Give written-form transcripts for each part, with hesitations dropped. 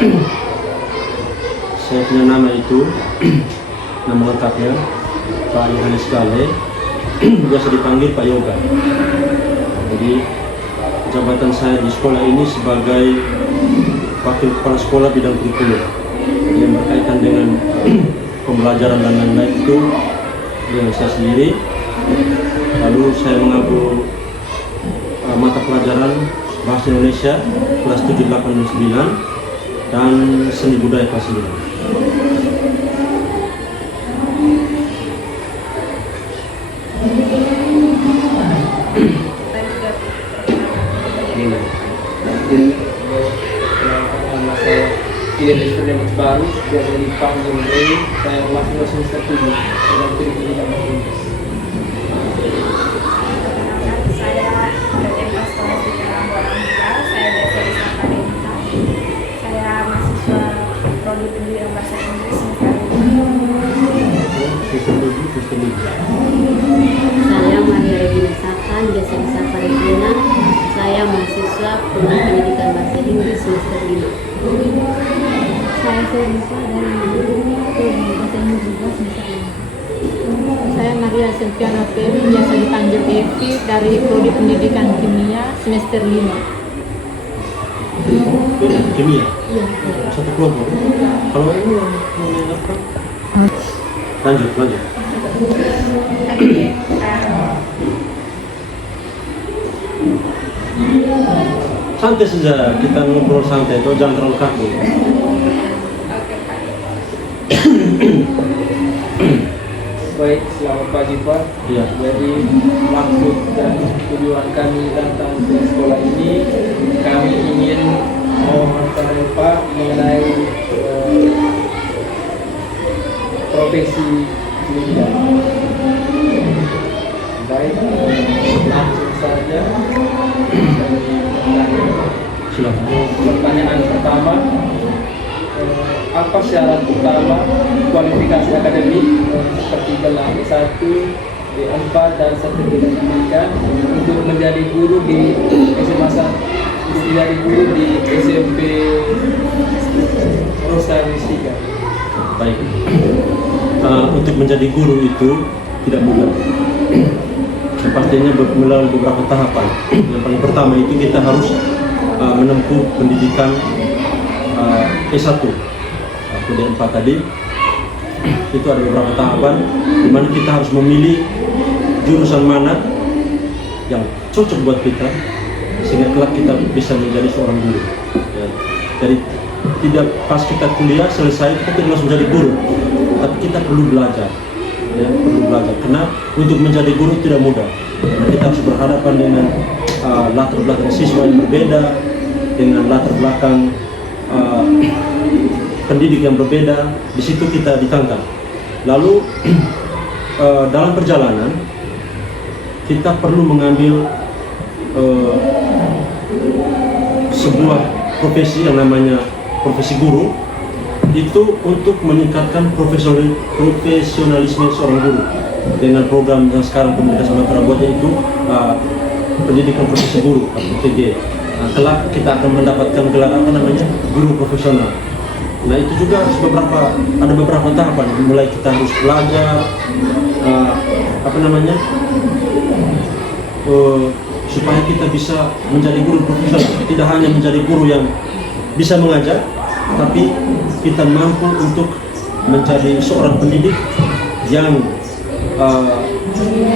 Saya punya nama itu, nama lengkapnya Pak Yohanes Gale, biasa dipanggil Pak Yoga. Jadi jabatan saya di sekolah ini sebagai Wakil Kepala Sekolah Bidang Kurikulum yang berkaitan dengan pembelajaran dan lain-lain itu dengan saya sendiri. Lalu saya mengambil mata pelajaran Bahasa Indonesia kelas 7, 8, dan 9 dan Seni Budaya kelas 9. Nama saya tidak disebut baru, biasa dipanggil Ray. Saya masih semester 7 dalam kurikulum bahasa Inggris. Saya Dr. Skolastika Ramboramita, saya biasa disapa Denita. Saya mahasiswa prodi pendidikan bahasa Inggris semester 5. Saya Maria Regina Sakan, biasa disapa Regina. Saya mahasiswa prodi pendidikan bahasa Inggris semester 5. Saya Serisa dari prodi bahasa Inggris juga semester 5. Saya Maria Selviana Ferry, biasa dipanggil Evi, dari prodi pendidikan kimia semester 5. Kimia? Iya. Satu kelompok. Kalau ini yang apa? Lanjut. Santai saja, kita ngobrol santai, itu jangan terlalu kaku. Baik, selamat pagi Pak. Iya. Jadi maksud dan tujuan kami datang ke sekolah ini, kami ingin mengetahui Pak mengenai profesi media. Baik, langsung saja. Silakan. Pertanyaan pertama, apa syarat utama kualifikasi akademik seperti gelar S1, D4 dan sertifikat pendidikan untuk menjadi guru di SMA 1, menjadi guru di SMP Rosari Siga? Baik. Untuk menjadi guru itu tidak mudah. Sepertinya melalui beberapa tahapan. Yang paling pertama itu kita harus menempuh pendidikan S1 atau D4 tadi. Itu ada beberapa tahapan di mana kita harus memilih jurusan mana yang cocok buat kita sehingga kelak kita bisa menjadi seorang guru. Ya. Jadi tidak pas kita kuliah selesai kita tidak langsung menjadi guru, tapi kita perlu belajar. Ya, perlu belajar. Karena untuk menjadi guru tidak mudah. Kita harus berhadapan dengan latar belakang siswa yang berbeda, dengan latar belakang pendidik yang berbeda. Di situ kita ditantang. Lalu dalam perjalanan kita perlu mengambil sebuah profesi yang namanya profesi guru, itu untuk meningkatkan profesionalisme seorang guru dengan program yang sekarang pemerintah Sumatera buat, yaitu pendidikan profesi guru atau PG. Kelak kita akan mendapatkan gelar apa namanya guru profesional. Nah itu juga harus ada beberapa tahapan. Mulai kita harus belajar supaya kita bisa menjadi guru profesional. Tidak hanya menjadi guru yang bisa mengajar, tapi kita mampu untuk menjadi seorang pendidik yang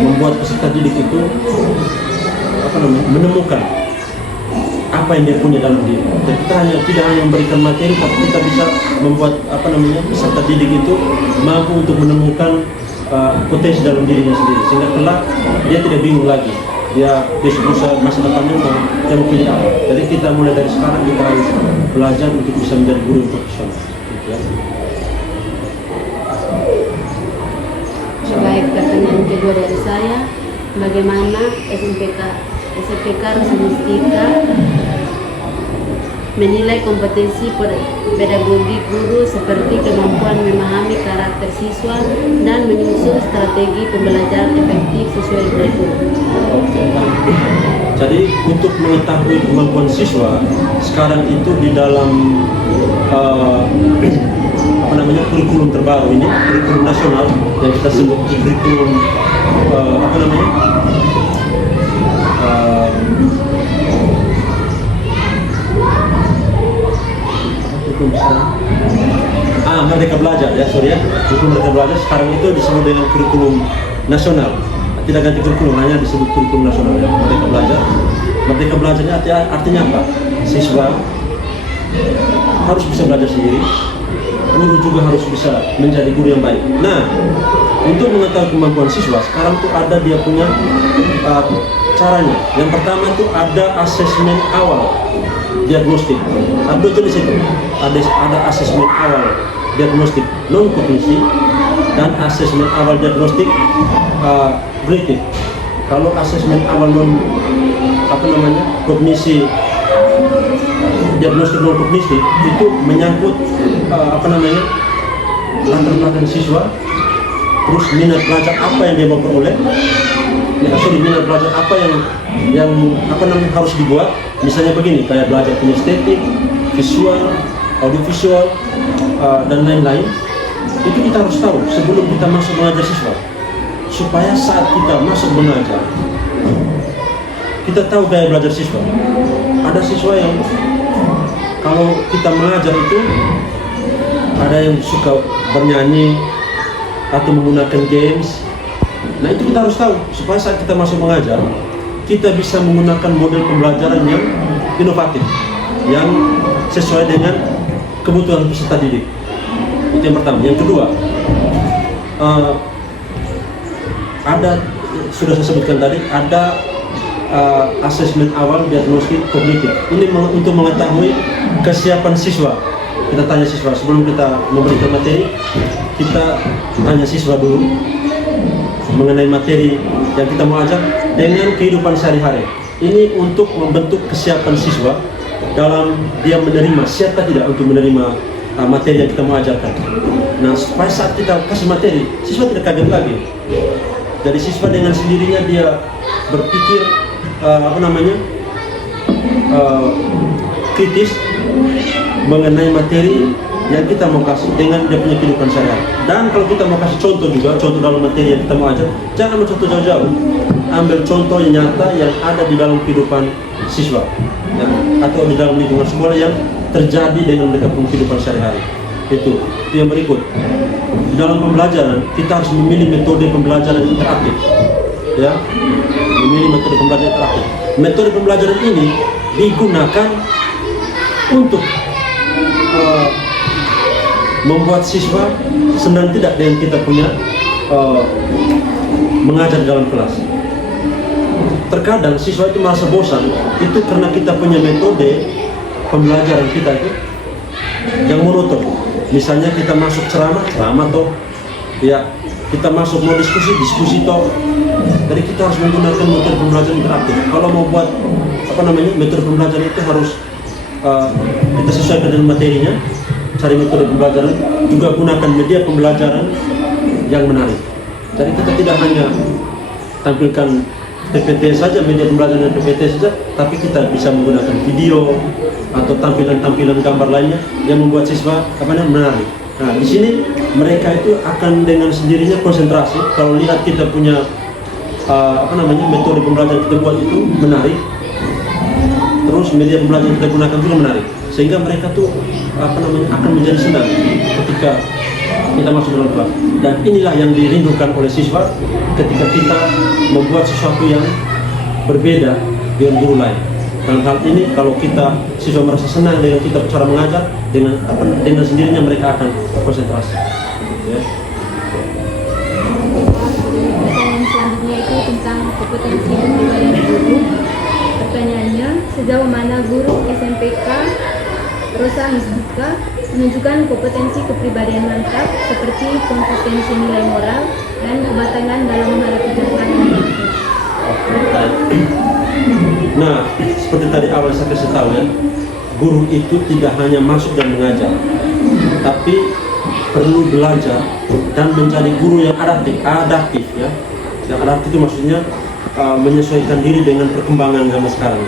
membuat peserta didik itu menemukan apa yang dia punya dalam diri. Dan kita tidak hanya memberikan materi, tapi kita bisa membuat peserta didik itu mampu untuk menemukan potensi dalam dirinya sendiri, sehingga kelak dia tidak bingung lagi. Dia besok masa depannya mau pilih apa. Jadi kita mulai dari sekarang kita harus belajar untuk bisa menjadi guru yang profesional. Ya. Baik, pertanyaan kedua dari saya, bagaimana SMPK Rusamistika menilai kompetensi pedagogi guru seperti kemampuan memahami karakter siswa dan menyusun strategi pembelajaran efektif sesuai kurikulum. Jadi untuk mengetahui kemampuan siswa sekarang itu di dalam apa namanya, kurikulum terbaru ini, kurikulum nasional yang kita sebut kurikulum apa namanya, Merdeka Belajar ya, sorry ya, kurikulum Merdeka Belajar sekarang itu disebut dengan kurikulum nasional, tidak ganti kurikulum, hanya disebut kurikulum nasional ya, Merdeka Belajar. Merdeka Belajarnya artinya apa? Siswa harus bisa belajar sendiri, guru juga harus bisa menjadi guru yang baik. Nah, untuk mengetahui kemampuan siswa, sekarang tuh ada dia punya caranya. Yang pertama tuh ada asesmen awal diagnostik. Ada jenis itu. Ada asesmen awal diagnostik non kognitif dan asesmen awal diagnostik kognitif. Kalau asesmen awal non apa namanya, kognisi diagnostik non kognitif itu menyangkut apa namanya, latar belakang siswa, terus minat belajar apa yang dia mau peroleh, minat belajar apa yang apa namanya harus dibuat. Misalnya begini, kayak belajar kinestetik, visual, audiovisual, dan lain-lain. Itu kita harus tahu sebelum kita masuk mengajar siswa, supaya saat kita masuk mengajar kita tahu gaya belajar siswa. Ada siswa yang kalau kita mengajar itu ada yang suka bernyanyi atau menggunakan games. Nah, itu kita harus tahu supaya saat kita masuk mengajar kita bisa menggunakan model pembelajaran yang inovatif, yang sesuai dengan kebutuhan peserta didik. Itu yang pertama. Yang kedua, ada, sudah saya sebutkan tadi, ada asesmen awal diagnostik kognitif. Ini untuk mengetahui kesiapan siswa. Kita tanya siswa sebelum kita memberikan materi, kita tanya siswa dulu mengenai materi yang kita mau ajar dengan kehidupan sehari-hari. Ini untuk membentuk kesiapan siswa dalam dia menerima, siapa tidak untuk menerima materi yang kita mau ajarkan. Nah, supaya saat kita kasih materi, siswa tidak kaget lagi. Jadi siswa dengan sendirinya dia berpikir apa namanya, kritis mengenai materi yang kita mau kasih dengan dia punya kehidupan sehari-hari. Dan kalau kita mau kasih contoh juga, contoh dalam materi yang kita mau ajar, jangan mencontoh jauh-jauh. Ambil contoh yang nyata yang ada di dalam kehidupan siswa ya, atau di dalam lingkungan sekolah yang terjadi dengan mereka punya kehidupan sehari-hari. Itu yang berikut. Di dalam pembelajaran kita harus memilih metode pembelajaran interaktif. Ya, memilih metode pembelajaran interaktif. Metode pembelajaran ini digunakan untuk membuat siswa senang tidak dengan kita punya mengajar dalam kelas. Terkadang siswa itu merasa bosan, itu karena kita punya metode pembelajaran kita itu yang monoton. Misalnya kita masuk ceramah toh, ya kita masuk mau diskusi toh. Jadi kita harus menggunakan metode pembelajaran interaktif. Kalau mau buat apa namanya, metode pembelajaran itu harus kita sesuaikan dengan materinya. Cari metode pembelajaran, juga gunakan media pembelajaran yang menarik. Jadi kita tidak hanya tampilkan PPT saja, media pembelajaran PPT saja, tapi kita bisa menggunakan video atau tampilan-tampilan gambar lainnya yang membuat siswa apa namanya, menarik. Nah, di sini mereka itu akan dengan sendirinya konsentrasi kalau lihat kita punya apa namanya, metode pembelajaran kita buat itu menarik. Terus media pembelajaran kita gunakan juga menarik, sehingga mereka tuh apa namanya, akan menjadi senang ketika kita masuk dalam kelas. Dan inilah yang dirindukan oleh siswa ketika kita membuat sesuatu yang berbeda dengan guru lain. Dalam hal ini, kalau kita siswa merasa senang dengan kita cara mengajar, dengan sendirinya mereka akan konsentrasi. Ya. Pertanyaan selanjutnya itu tentang kompetensi kepribadian guru. Pertanyaannya, sejauh mana guru SMPK Rosa Hizbika menunjukkan kompetensi kepribadian mantap seperti kompetensi nilai moral dan kematangan dalam menghadapi tantangan. Nah, seperti tadi awal saya kasih tahu ya, guru itu tidak hanya masuk dan mengajar, tapi perlu belajar dan menjadi guru yang adaptif ya. Yang adaptif itu maksudnya menyesuaikan diri dengan perkembangan zaman sekarang.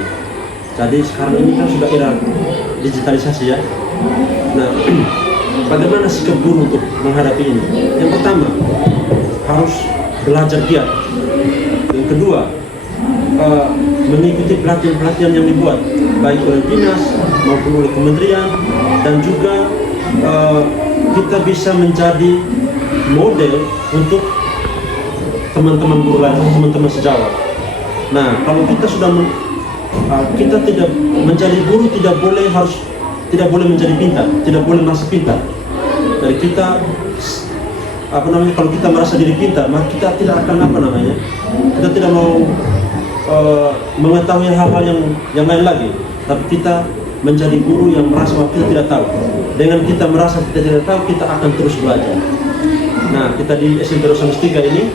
Jadi sekarang ini kan sudah era digitalisasi ya. Nah, bagaimana sikap guru untuk menghadapi ini? Yang pertama, harus belajar giat. Yang kedua, mengikuti pelatihan-pelatihan yang dibuat baik oleh dinas maupun oleh kementerian, dan juga kita bisa menjadi model untuk teman-teman guru lain, teman-teman sejawat. Nah, kalau kita sudah kita tidak menjadi guru, tidak boleh menjadi pintar, tidak boleh merasa pintar. Jadi kita kalau kita merasa diri pintar, maka kita tidak akan kita tidak mau mengetahui hal-hal yang lain lagi. Tapi kita menjadi guru yang merasa bahwa kita tidak tahu. Dengan kita merasa kita tidak tahu, kita akan terus belajar. Nah, kita di SMP Rosanes 3 ini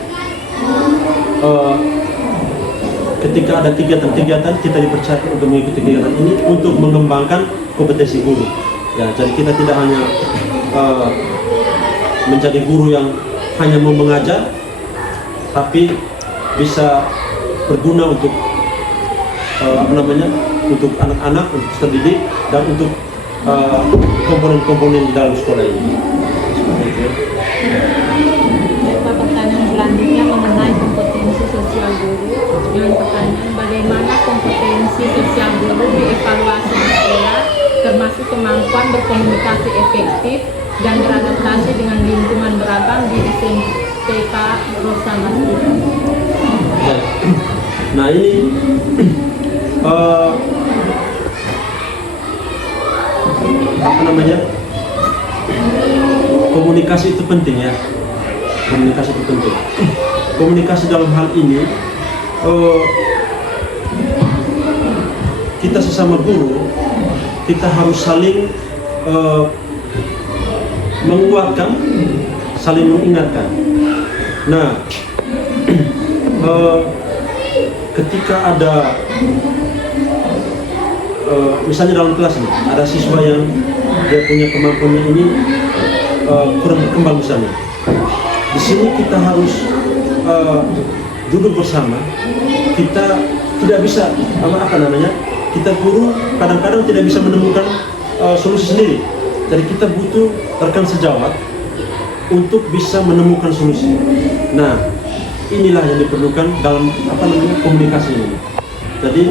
ketika ada kegiatan-kegiatan, kita dipercaya untuk mengikuti kegiatan ini untuk mengembangkan kompetensi guru. Ya, jadi kita tidak hanya menjadi guru yang hanya mau mengajar, tapi bisa berguna untuk untuk anak-anak, untuk terdidik, dan untuk komponen-komponen di dalam sekolah ini. Seperti itu. Pertanyaan selanjutnya mengenai kompetensi sosial guru. Dengan pertanyaan, bagaimana kompetensi sosial guru dievaluasi di sekolah, termasuk kemampuan berkomunikasi efektif dan beradaptasi dengan lingkungan beragam di SMPK Rosanes 3. Nah, ini komunikasi itu penting ya. Komunikasi itu penting. Komunikasi dalam hal ini kita sesama guru, kita harus saling menguatkan, saling mengingatkan. Nah, ketika ada misalnya dalam kelas ini ada siswa yang dia punya kemampuannya ini kurang berkembang misalnya, di sini kita harus duduk bersama. Kita tidak bisa kita guru kadang-kadang tidak bisa menemukan solusi sendiri. Jadi kita butuh rekan sejawat untuk bisa menemukan solusi. Nah, inilah yang diperlukan dalam komunikasi ini. Jadi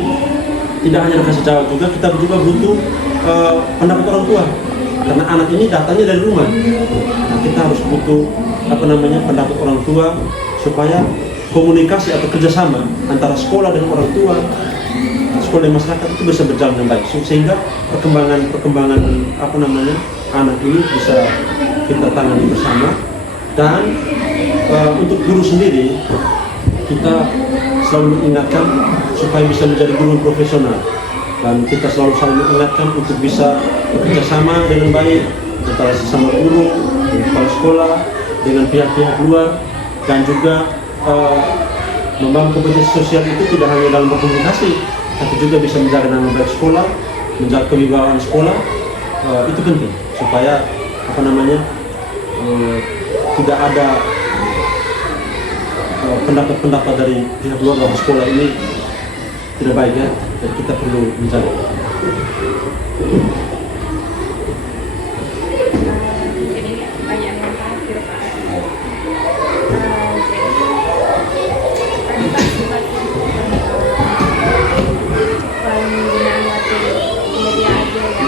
tidak hanya rekan sejawat, kita juga butuh pendapat orang tua, karena anak ini datangnya dari rumah. Nah, kita harus butuh pendapat orang tua supaya komunikasi atau kerjasama antara sekolah dan orang tua, sekolah dan masyarakat itu bisa berjalan dengan baik, sehingga perkembangan anak ini bisa kita tangani bersama. Dan untuk guru sendiri, kita selalu mengingatkan supaya bisa menjadi guru profesional, dan kita selalu mengingatkan untuk bisa bekerja sama dengan baik antara sesama guru, dengan kepala sekolah, dengan pihak-pihak luar, dan juga membangun kompetensi sosial itu tidak hanya dalam berkomunikasi, tapi juga bisa menjaga nama baik sekolah, menjaga kewibawaan sekolah. Itu penting supaya tidak ada pendapat-pendapat dari pihak luar dalam sekolah ini tidak baik ya, dan kita perlu menjaga. Jadi pertanyaan yang terakhir Pak. Penggunaan media aja ya.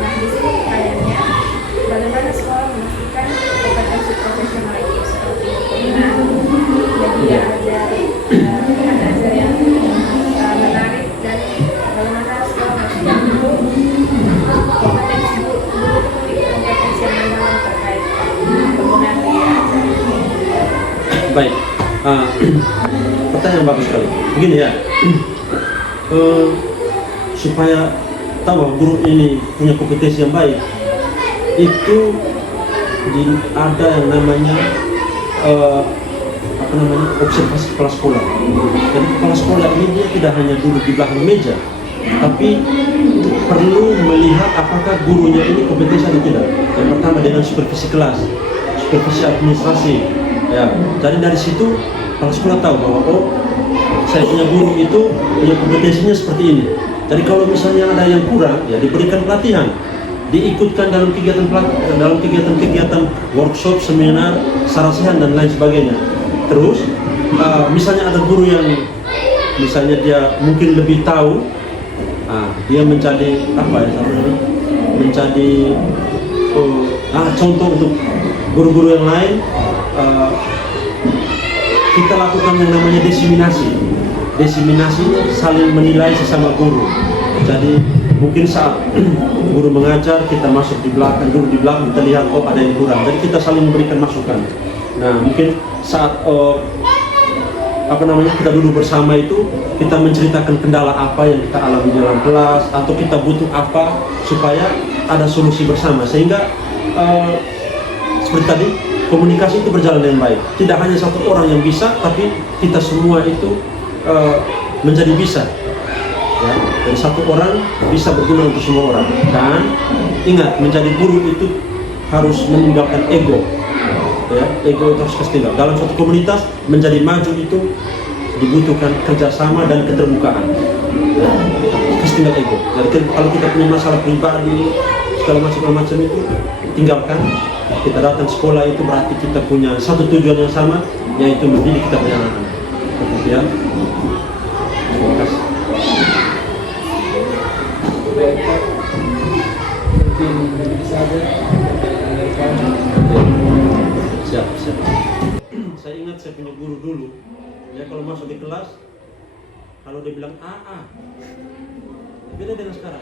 Nah, di sini pertanyaannya, bagaimana sekolah memastikan kompetensi profesional itu seperti penggunaan media ajar yang menarik, dan bagaimana sekolah memastikan kompetensi guru kompetensi yang mendalam terkait penggunaan media ajar. Baik, pertanyaan bagus sekali. Begini ya, supaya tahu bahwa guru ini punya kompetensi yang baik, itu ada yang namanya observasi kepala sekolah. Jadi kepala sekolah ini dia tidak hanya duduk di belakang meja, tapi perlu melihat apakah gurunya ini kompetensi atau tidak. Yang pertama dengan supervisi kelas, supervisi administrasi. Ya, jadi dari situ kepala sekolah tahu bahwa saya punya guru itu punya kompetensinya seperti ini. Jadi kalau misalnya ada yang kurang, ya diberikan pelatihan diikutkan dalam kegiatan workshop, seminar, sarasehan dan lain sebagainya. Terus misalnya ada guru yang misalnya dia mungkin lebih tahu, dia menjadi menjadi contoh untuk guru-guru yang lain. Kita lakukan yang namanya desiminasi, saling menilai sesama guru. Jadi mungkin saat guru mengajar, kita masuk di belakang, duduk di belakang, kita lihat oh ada yang kurang, jadi kita saling memberikan masukan. Nah mungkin saat kita duduk bersama itu, kita menceritakan kendala apa yang kita alami dalam kelas, atau kita butuh apa supaya ada solusi bersama, sehingga seperti tadi, komunikasi itu berjalan dengan baik. Tidak hanya satu orang yang bisa, tapi kita semua itu menjadi bisa. Ya, dan satu orang bisa berguna untuk semua orang. Dan ingat, menjadi guru itu harus meninggalkan ego. Ya, ego itu harus ketinggalan. Dalam suatu komunitas menjadi maju itu dibutuhkan kerjasama dan keterbukaan. Ya, ketinggalan ego. Jadi kalau kita punya masalah pribadi, segala macam itu tinggalkan. Kita datang sekolah itu berarti kita punya satu tujuan yang sama, yaitu mendidik kita punya anak-anak. Ya. Terima kasih. Baik, Pak. Mungkin begitu saja. Siap. Saya ingat saya punya guru dulu, ya kalau masuk di kelas, kalau dia bilang beda dengan sekarang.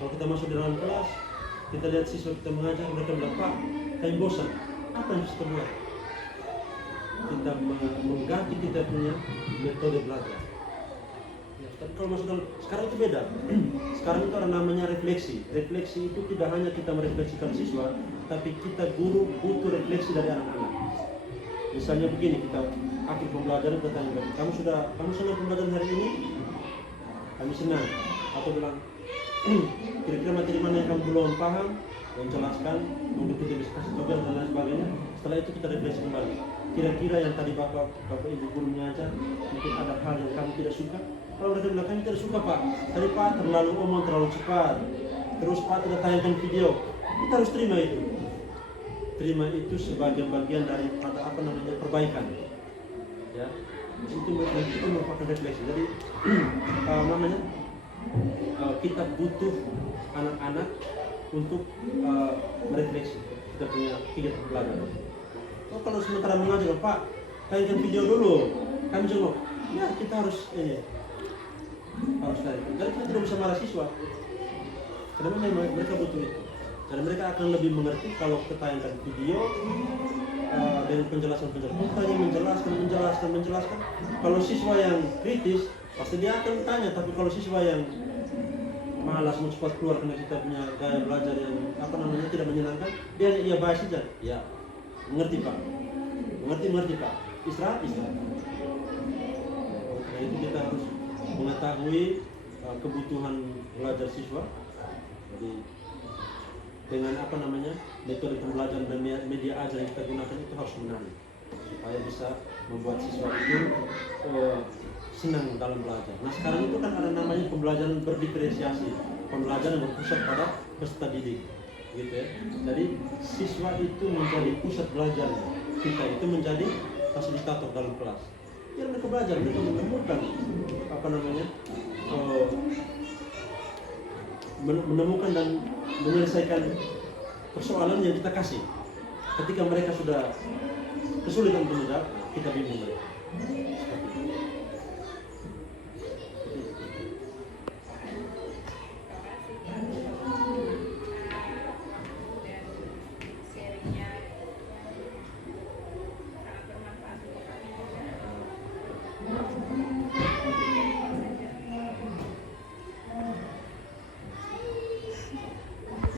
Kalau kita masuk di dalam kelas, kita lihat siswa kita mengajar, mereka bilang, Pak, kami bosan. Apa yang harus kita buat? Kita mengganti kita punya metode belajar. Ya, tapi kalau masuk dalam, sekarang itu beda. Sekarang itu ada namanya refleksi. Refleksi itu tidak hanya kita merefleksikan siswa, tapi kita guru butuh refleksi dari anak-anak. Misalnya begini, kita akhir pembelajaran kita tanya, kamu senang pembelajaran hari ini? Kami senang. Atau bilang, kira-kira materi mana yang kamu belum paham, yang jelaskan, mungkin kita bisa kasih tugas dan lain sebagainya. Setelah itu kita refleksi kembali. Kira-kira yang tadi bapak ibu guru mengajar, mungkin ada hal yang kamu tidak suka. Kalau mereka bilang, kami tidak suka Pak, tadi Pak terlalu omong, terlalu cepat, terus Pak tidak tayangkan video, kita harus terima itu. Terima itu sebagai bagian dari perbaikan. Ya, itu merupakan refleksi. Jadi kita butuh anak-anak untuk merefleksi. Kita punya kegiatan pembelajaran. Oh, kalau sementara mengajar, Pak, tayangkan video dulu, kami jenguk. Ya, kita harus harus tayangkan. Jadi kita tidak bisa marah siswa. Karena memang mereka butuh itu. Dan mereka akan lebih mengerti kalau kita tayangkan video dengan penjelasan. Kita hanya menjelaskan. Kalau siswa yang kritis, pasti dia akan tanya. Tapi kalau siswa yang malas mau cepat keluar karena kita punya gaya belajar yang tidak menyenangkan, dia iya bahas saja. Ya, mengerti Pak. Mengerti Pak. Istirahat. Nah, itu kita harus mengetahui kebutuhan belajar siswa. Jadi dengan metode pembelajaran dan media ajar yang kita gunakan itu harus menarik supaya bisa membuat siswa itu senang dalam belajar. Nah sekarang itu kan ada namanya pembelajaran berdiferensiasi, pembelajaran berpusat pada peserta didik, gitu ya. Jadi siswa itu menjadi pusat belajar, kita itu menjadi fasilitator dalam kelas. Biar mereka belajar, mereka menemukan menemukan dan menyelesaikan persoalan yang kita kasih. Ketika mereka sudah kesulitan menjawab, kita bimbing mereka.